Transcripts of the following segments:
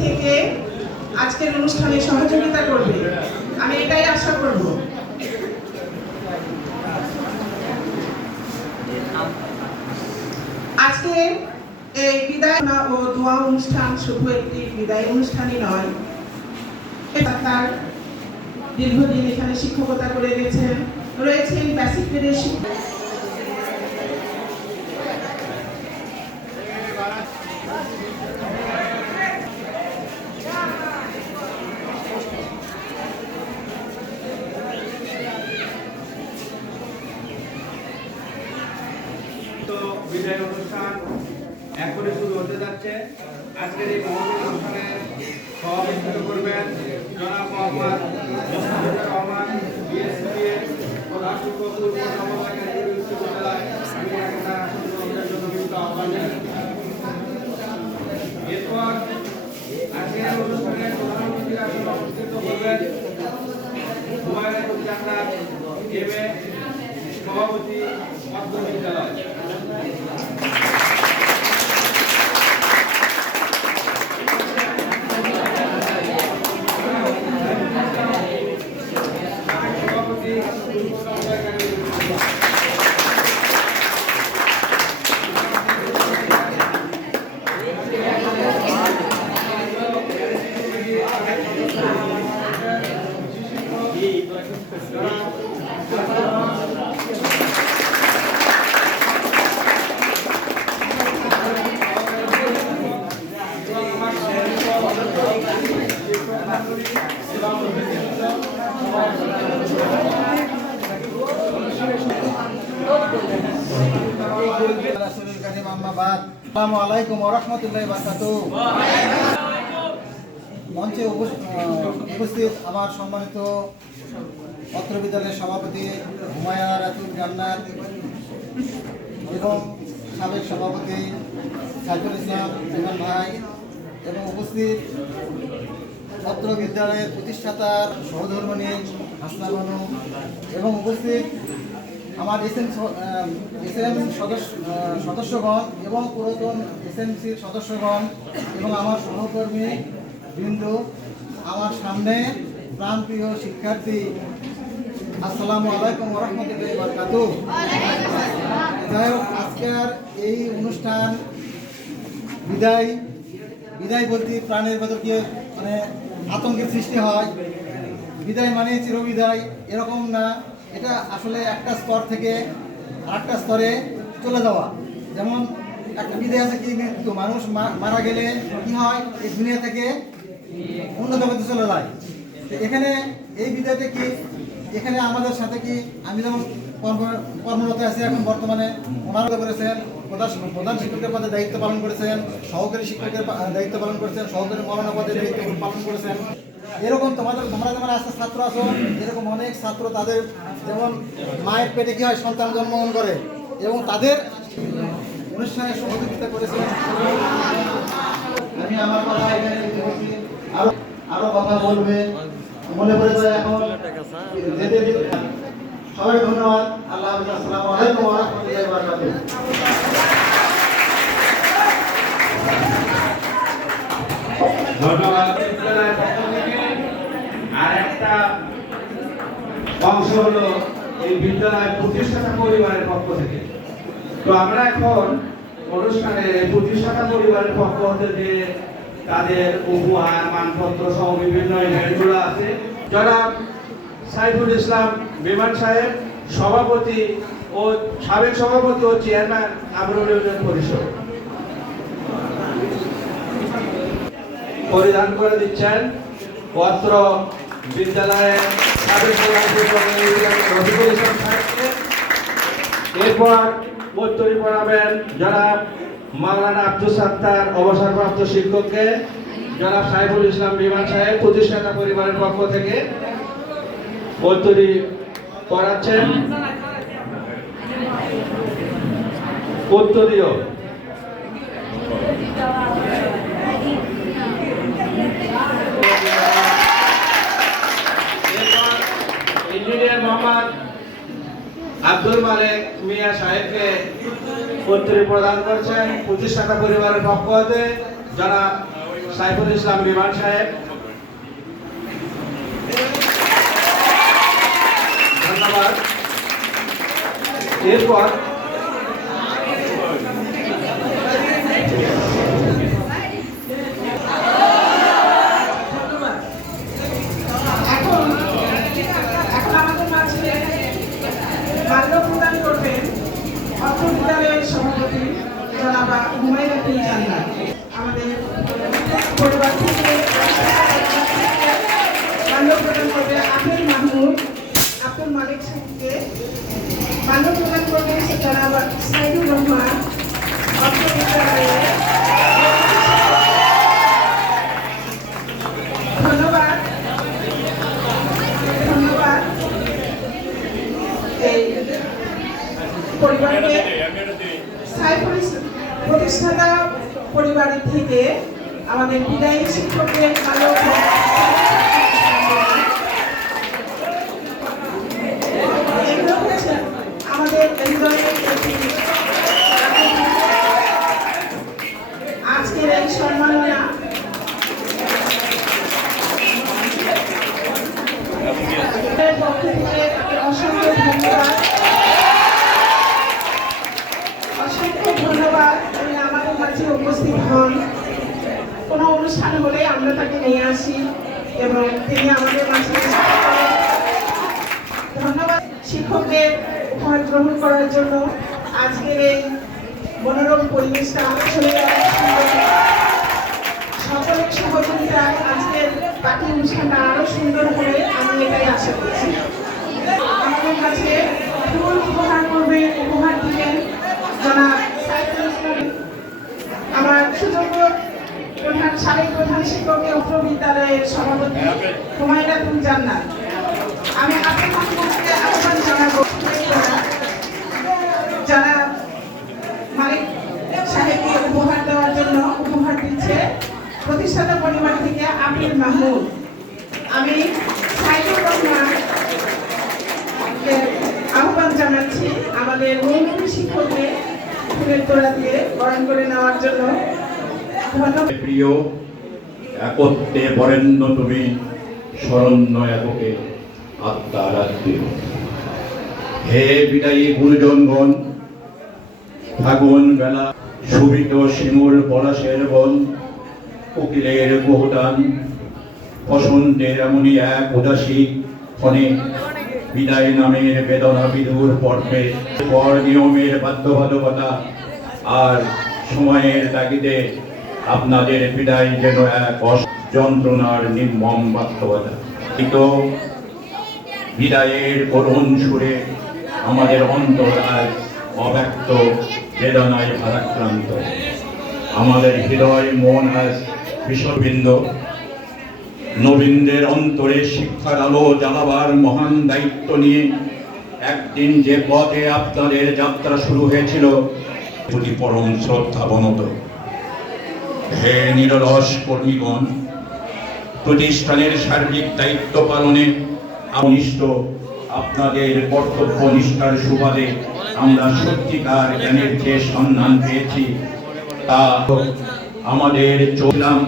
থেকে আজকের অনুষ্ঠানে সহযোগিতা করবে। আমি এটাই আশা করব। আজকে এই বিদায় ও দোয়া অনুষ্ঠান শুধু একটি বিদায় অনুষ্ঠানই নয়। তার দীর্ঘদিন এখানে শিক্ষকতা করে গেছেন, রয়েছেন বেসিক শিক্ষক বিদায় অনুষ্ঠান এখনই শুরু হতে যাচ্ছে আজকের এই মহৎ অনুষ্ঠানে সভাপতিত্ব করবেন জনাব মোহাম্মদ মোস্তাফিজুর রহমান বিএসসি প্রধান শিক্ষক আহ্বান জানাই। এরপর আজকের অনুষ্ঠানে প্রধান অতিথির আসনে করবেন হুমায়ুন কবির জান্নাত সভাপতি মধ্য বিদ্যালয় আসসালামু আলাইকুম রাহমাতুল্লাহি বারাকাতুহু। মঞ্চে উপস- উপস্থিত আমার সম্মানিত পত্র বিদ্যালয়ের সভাপতি হুমায়ুন রাতুল জান্নাত এবং সাবেক সভাপতি সাইফুল ইসলাম ইমান ভাই এবং উপস্থিত পত্র বিদ্যালয়ের প্রতিষ্ঠাতার সহধর্মণী হাসনা বানু এবং উপস্থিত আমার এসএম এসএম সদস্য সদস্যগণ এবং পুরাতন এসএমসির সদস্যগণ এবং আমার সহকর্মী বিন্দু, আমার সামনে প্রাণপ্রিয় শিক্ষার্থী, আসসালামু আলাইকুম রহমতুল্লাহ বারকাতু। যাই হোক, আজকের এই অনুষ্ঠান বিদায় বিদায় বলতে প্রাণের ভেতর মানে আতঙ্কের সৃষ্টি হয়? বিদায় মানে চিরবিদায়, এরকম না। এটা আসলে একটা স্তর থেকে আরেকটা স্তরে চলে যাওয়া। যেমন একটা বিদায় আছে কি মৃত্যু মানুষ মারা গেলে কি হয়? এই দুনিয়া থেকে অন্য জগতে চলে যায়। তো এখানে এই বিদায়টা কি, এখানে আমাদের সাথে কি আমি যেমন কর্ম- কর্মরত আছি, এখন বর্তমানে ওনারা করেছেন, প্রধান প্রধান শিক্ষকের পদে দায়িত্ব পালন করেছেন, সহকারী শিক্ষকের দায়িত্ব পালন করেছেন, সহকারী মৌলানা পদে দায়িত্ব পালন করেছেন। এরকম তোমাদের তোমরা যেমন আজকে ছাত্র আছো এরকম অনেক ছাত্র তাদের যেমন মায়ের পেটে কি হয় সন্তান জন্মগ্রহণ করে এবং তাদের অনুষ্ঠানে সহযোগিতা করেছিলেন আমি আমার কথা এখানে করছি। আরও আরও কথা বলবে। মনে যায় এখন যেতে যেতে। সবাই ধন্যবাদ। আল্লাহ হাফিজ। আসসালামু আলাইকুম ওয়া রাহমাতুল্লাহি ওয়া বারাকাতুহু। ধন্যবাদ বিদ্যালয়ের পক্ষ থেকে আর একটা অংশ হলো এই বিদ্যালয় প্রতিষ্ঠাতা পরিবারের পক্ষ থেকে। তো আমরা এখন অনুষ্ঠানে প্রতিষ্ঠাতা পরিবারের পক্ষ হতে যে তাদের উপহার, মানপত্র সহ বিভিন্ন ইভেন্টগুলো আছে, জনাব সাইফুল ইসলাম বিমান সাহেব, সভাপতি ও সাবেক সভাপতি ও চেয়ারম্যান আবরুল ইউনিয়ন পরিষদ। পরিধান করে দিচ্ছেন পত্র বিদ্যালয়ের সাবেক এরপর পড়াবেন জনাব মাওলানা আব্দুল সাত্তার অবসরপ্রাপ্ত শিক্ষককে জনাব সাহেবুল ইসলাম বিমান সাহেব প্রতিষ্ঠাতা পরিবারের পক্ষ থেকে উত্তরী পড়াচ্ছেন। উত্তরীয় মোহাম্মদ আব্দুল মালিক মিয়া সাহেবকে উত্তরী প্রদান করছেন প্রতিষ্ঠাতা পরিবারের পক্ষ হতে যারা সাইফুল ইসলাম বিমান সাহেব। ধন্যবাদ। এরপর এখন এখন আমাদের মাঝে মাল্য প্রদান করবেন অর্থ বিদ্যালয়ের সভাপতি জনাবা হুমায়ুন আব্দুল জান্নাত আমাদের পরিবার থেকে মাল্য প্রদান করবে আফেল মাহমুদ। আব্দুল মালিক সাহেবকে মাল্য প্রদান করবে জনাবা সাইদুর রহমান। অর্থ বিদ্যালয়ের ধন্যবাদ ধন্যবাদ এই পরিবারকে সাইফুল প্রতিষ্ঠাতা পরিবারের থেকে আমাদের বিদায়ী শিক্ষকের ভালো আমাদের আজকের এই সম্মাননা পক্ষ থেকে অসংখ্য ধন্যবাদ অসংখ্য ধন্যবাদ তিনি আমাদের মাঝে উপস্থিত হন কোনো অনুষ্ঠান হলে আমরা তাকে নিয়ে আসি এবং তিনি আমাদের মাঝে ধন্যবাদ শিক্ষকদের উপহার গ্রহণ করার জন্য আজকের এই মনোরম পরিবেশটা আসলে। সকলের সহযোগিতায় আজকের পাঠ্য অনুষ্ঠানটা আরও সুন্দর করে আমি এটাই আশা করছি আমাদের কাছে ফুল উপহার করবে উপহার দিবেন জনাব সাইফুল ইসলাম আমার সুযোগ্য প্রধান সাবেক প্রধান শিক্ষক উচ্চ বিদ্যালয়ের সভাপতি হুমায়ুন জান্নাত আমি আপনার আহ্বান জানাব। যারা মালিক সাহেবকে উপহার দেওয়ার জন্য উপহার দিচ্ছে, প্রতিষ্ঠাতা পরিবার থেকে আমির মাহমুদ। আমি সাইদুর আহ্বান জানাচ্ছি আমাদের মৌলভী শিক্ষককে ফুলের তোড়া দিয়ে করে নেওয়ার জন্য। প্রিয় একত্রে বরেণ্য তুমি শরণ্য এককে আত্মার আত্মীয় হে বিদায়ী গুরুজনগণ ফাগুন বেলা সুবিত শিমুল পলাশের বন কোকিলের বহুটান বসন্তের এমনই এক উদাসী ক্ষণে বিদায় নামের বেদনা বিদুর পর্বে, পর নিয়মের বাধ্যবাধকতা আর সময়ের তাগিদে আপনাদের বিদায় যেন এক অস- যন্ত্রণার নির্মম বাস্তবতা। কিন্তু বিদায়ের করুণ সুরে আমাদের অন্তর আজ অব্যক্ত, বেদনায় ভারাক্রান্ত। আমাদের হৃদয়, মন আজ বিশ্ববৃন্দ নবীনদের অন্তরে শিক্ষার আলো জ্বালাবার মহান দায়িত্ব নিয়ে একদিন যে পথে আপনাদের যাত্রা শুরু হয়েছিল পরম শ্রদ্ধা বনত হে নিরলস কর্মীগণ প্রতিষ্ঠানের সার্বিক দায়িত্ব পালনে অনিষ্ট আপনাদের কর্তব্য নিষ্ঠার সুবাদে আমরা সত্যিকার জ্ঞানের যে সন্ধান পেয়েছি, তা আমাদের চললাম।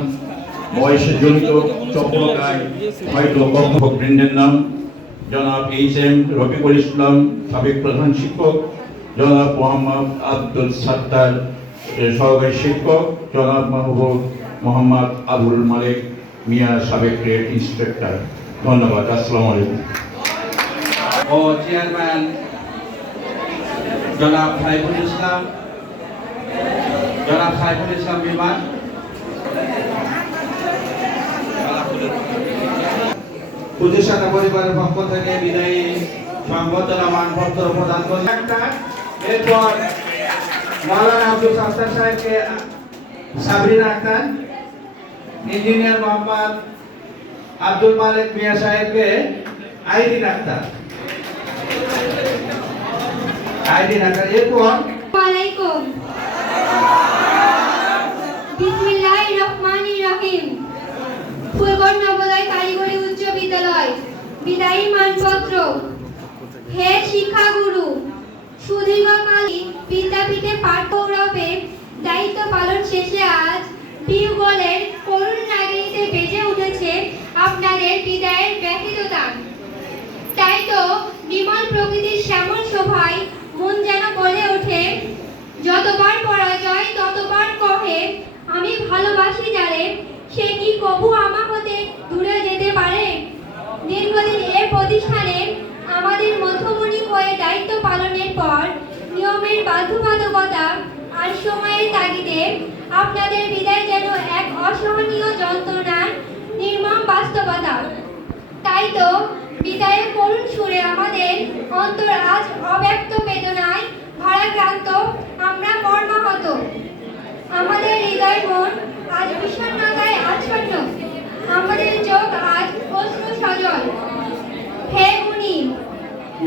বয়সে জনিত চক্রকায় হয়তো বৃন্দের নাম। জনাব এইচ এম রফিকুল ইসলাম, সাবেক প্রধান শিক্ষক। জনাব মোহাম্মদ আব্দুল সাত্তার সহকারী শিক্ষক। জনাব মাহবুব মোহাম্মদ আবুল মালিক মিয়া সাবেক ইন্সপেক্টর। ধন্যবাদ, আসসালামু আলাইকুম। ও চেয়ারম্যান জনাব সাইফুল ইসলাম, জনাব সাইফুল ইসলাম বিমান। প্রতিষ্ঠাতা পরিবারের পক্ষ থেকে বিদায়ী সংবর্ধনা মানপত্র প্রদান করে একটা, এরপর মাওলানা আব্দুল সাহেবকে সাবরিন আক্তার। ইঞ্জিনিয়ার মোহাম্মদ আব্দুল মালিক মিয়া সাহেবকে আইডিন আক্তার আইডিন আক্তার এরপর? আলাইকুম বিসমিল্লাহির রহমানির রহিম। ফুলগড় নবোদয় কারিগরি উচ্চ বিদ্যালয়, বিদায়ী মানপত্র। হে শিক্ষাগুরু সুদীর্ঘকালী বিদ্যাপীঠে পাঠ দায়িত্ব পালন শেষে আজ বিউগলের করুণ নাগিনীতে বেজে উঠেছে আপনাদের বিদায়ের ব্যথিত তাই তো বিমল প্রকৃতির শ্যামল শোভায় মন যেন বলে ওঠে। যতবার পরাজয়, ততবার কহে, আমি ভালোবাসি যারে, সে কি কবু আমা হতে দূরে যেতে পারে? দীর্ঘদিন এ প্রতিষ্ঠানে আমাদের মধ্যমণি হয়ে দায়িত্ব পালনের পর নিয়মের বাধ্যবাধকতা সময়ের তাগিদে আপনাদের বিদায় যেন এক অসহনীয় যন্ত্রণার নির্মম বাস্তবতা। তাই তো বিদায়ের করুণ সুরে আমাদের অন্তর আজ অব্যক্ত বেদনায় ভারাক্রান্ত আমরা মর্মাহত আমাদের হৃদয় মন আজ বিষণ্ণতায় আচ্ছন্ন। আমাদের চোখ আজ অশ্রু সজল। হে উনি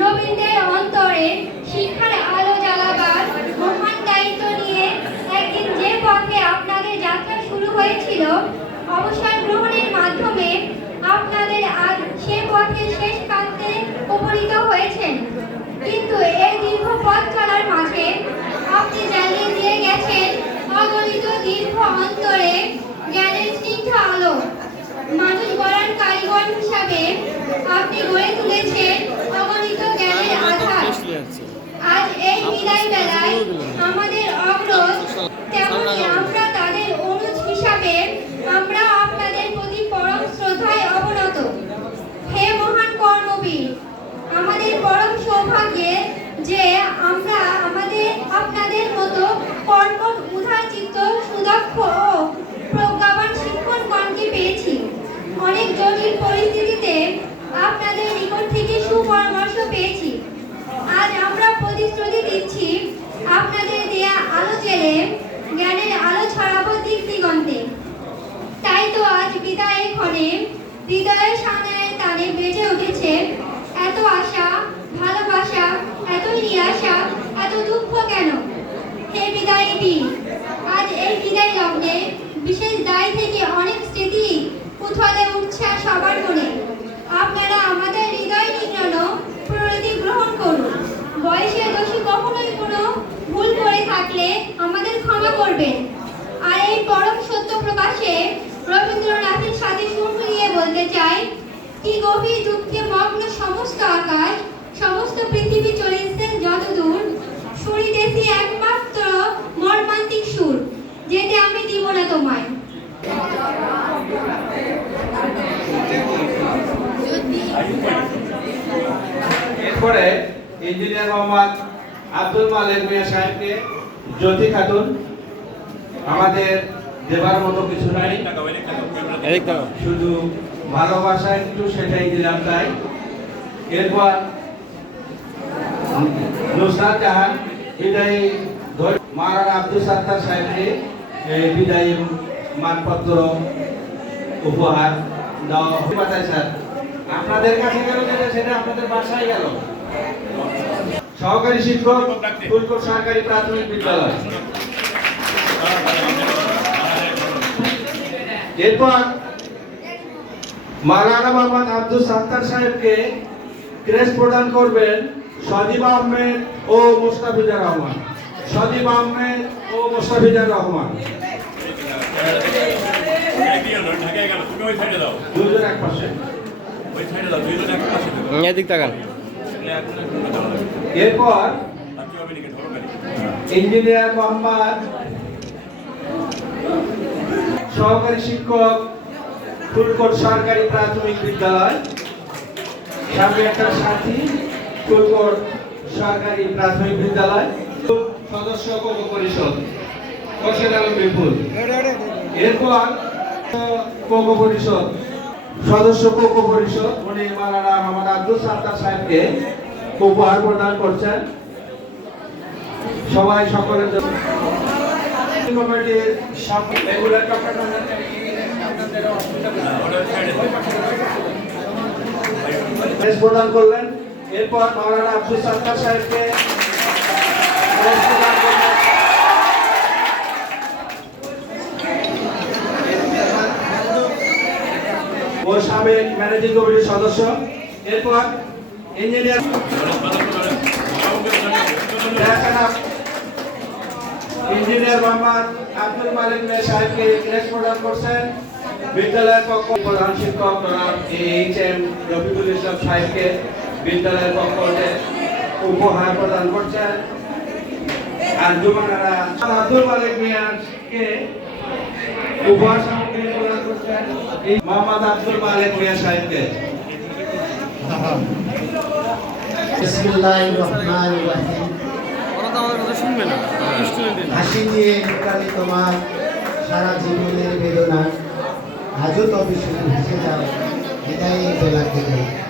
নবীনদের অন্তরে শিক্ষার আলো জ্বালাবার মহান দায়িত্ব নিয়ে একদিন যে পথে আপনাদের যাত্রা শুরু হয়েছিল, অবসর গ্রহণের মাধ্যমে আপনাদের আজ সে পথে শেষ প্রান্তে উপনীত হয়েছেন। কিন্তু এই দীর্ঘ পথ চলার মাঝে আপনি জ্বালিয়ে দিয়ে গেছেন, অগণিত দীর্ঘ অন্তরে জ্ঞানের স্নিগ্ধ আলো, মানুষ গড়ার কারিগর হিসাবে আপনি গড়ে তুলেছেন অগণিত জ্ঞানের আধার। আজ এই বিদায় বেলায় আমাদের অগ্রজ, তেমনি আমরা হিসাবে আমরা আপনাদের প্রতি পরম শ্রদ্ধায় অবনত। হে মহান কর্মবীর আমাদের পরম সৌভাগ্যে যে আমরা আমাদের, আপনাদের মতো কর্মঠ উদার চিত্ত সুদক্ষ ও প্রজ্ঞাবান শিক্ষকগণকে পেয়েছি। অনেক জটিল পরিস্থিতিতে আপনাদের নিকট থেকে সুপরামর্শ পেয়েছি। আজ আমরা প্রতিশ্রুতি দিচ্ছি আপনাদের দেয়া আলো জেলে জ্ঞানের আলো ছড়াবো দিক দিগন্তে তাই তো বিদায়ের ক্ষণে হৃদয়ের সামনের টানে বেজে উঠেছে। এত আশা, ভালোবাসা এতই নিরাশা, এত দুঃখ কেন? হে বিদায় দিন আজ এই বিদায় লগ্নে বিশেষ দায় থেকে অনেক স্মৃতি উথলে উঠছে সবার মনে। আপনারা আমাদের হৃদয় নিগ্রহ প্রণতি গ্রহণ করুন। বয়সের দোষী কখনোই কোনো ভুল করে থাকলে আমাদের ক্ষমা করবেন। আর এই পরম সত্য প্রকাশে রবীন্দ্রনাথের সাথে সুর মিলিয়ে বলতে চাই, কি গভীর দুঃখে মগ্ন সমস্ত আকাশ, সমস্ত পৃথিবী চলেছে যতদূর? শুনিতেছি একমাত্র মর্মান্তিক সুর যেতে আমি দিব না তোমায়। এরপরে ইঞ্জিনিয়ার মোহাম্মদ আব্দুল মালিক মিয়া সাহেবকে জ্যোতি খাতুন, আমাদের দেবার মতো কিছু নাই। শুধু ভালোবাসা একটু সেটাই দিলাম তাই। এরপর নুসরাত জাহান বিদায়ী মহারানা আব্দুল সাত্তার সাহেবকে বিদায়ী মানপত্র উপহার দেওয়া স্যার আপনাদের কাছে গেল যেটা সেটা আপনাদের বাসায় গেল। সহকারী শিক্ষক ফুলকোট সরকারি প্রাথমিক বিদ্যালয়। এরপর মাওলানা মোহাম্মদ আব্দুল সাত্তার সাহেবকে ক্রেস্ট প্রদান করবেন সজীব আহমেদ ও মুস্তাফিজুর রহমান। সজীব আহমেদ ও মুস্তাফিজুর রহমান। দুজন এক পাশে। এরপর ইঞ্জিনিয়ার মোহাম্মদ সহকারী শিক্ষক, ফুলকোট সরকারি প্রাথমিক বিদ্যালয়, সামনে একটা সাথী, ফুলকোট সরকারি প্রাথমিক বিদ্যালয়, সদস্য কব পরিষদ খোরশেদ আলম বিপুল। এরপর কোক পরিষদ সদস্য কোক পরিষদ উনি মালানা মোহাম্মদ আব্দুল সাত্তার সাহেবকে উপহার প্রদান করছেন। সবাই সকলের জন্য কমিটির সব রেগুলার প্রদান করলেন। এরপর মাওলানা আব্দুল সাত্তার সাহেবকে। ও সাবেক ম্যানেজিং কমিটির সদস্য। এরপর ইঞ্জিনিয়ার ইঞ্জিনিয়ার মোহাম্মদ আব্দুল মালিক মিয়া সাহেবকে ক্রেস প্রদান করছেন। বিদ্যালয়ের পক্ষ প্রধান শিক্ষক জনাব এইচ এম রফিকুল ইসলাম সাহেবকে বিদ্যালয়ের পক্ষ উপহার প্রদান করছেন। আর যুবকেরা আব্দুল মালিক মিয়াকে উপহার সামগ্রী প্রদান করছেন। মোহাম্মদ আব্দুল মালিক মিয়া সাহেবকে। বিসমিল্লাহির রহমানির রহিম। আমাদের নিয়ে কালে তোমার সারা জীবনের বেদনা। আজও তবে শুধু যাও। এটাই বেলা থেকে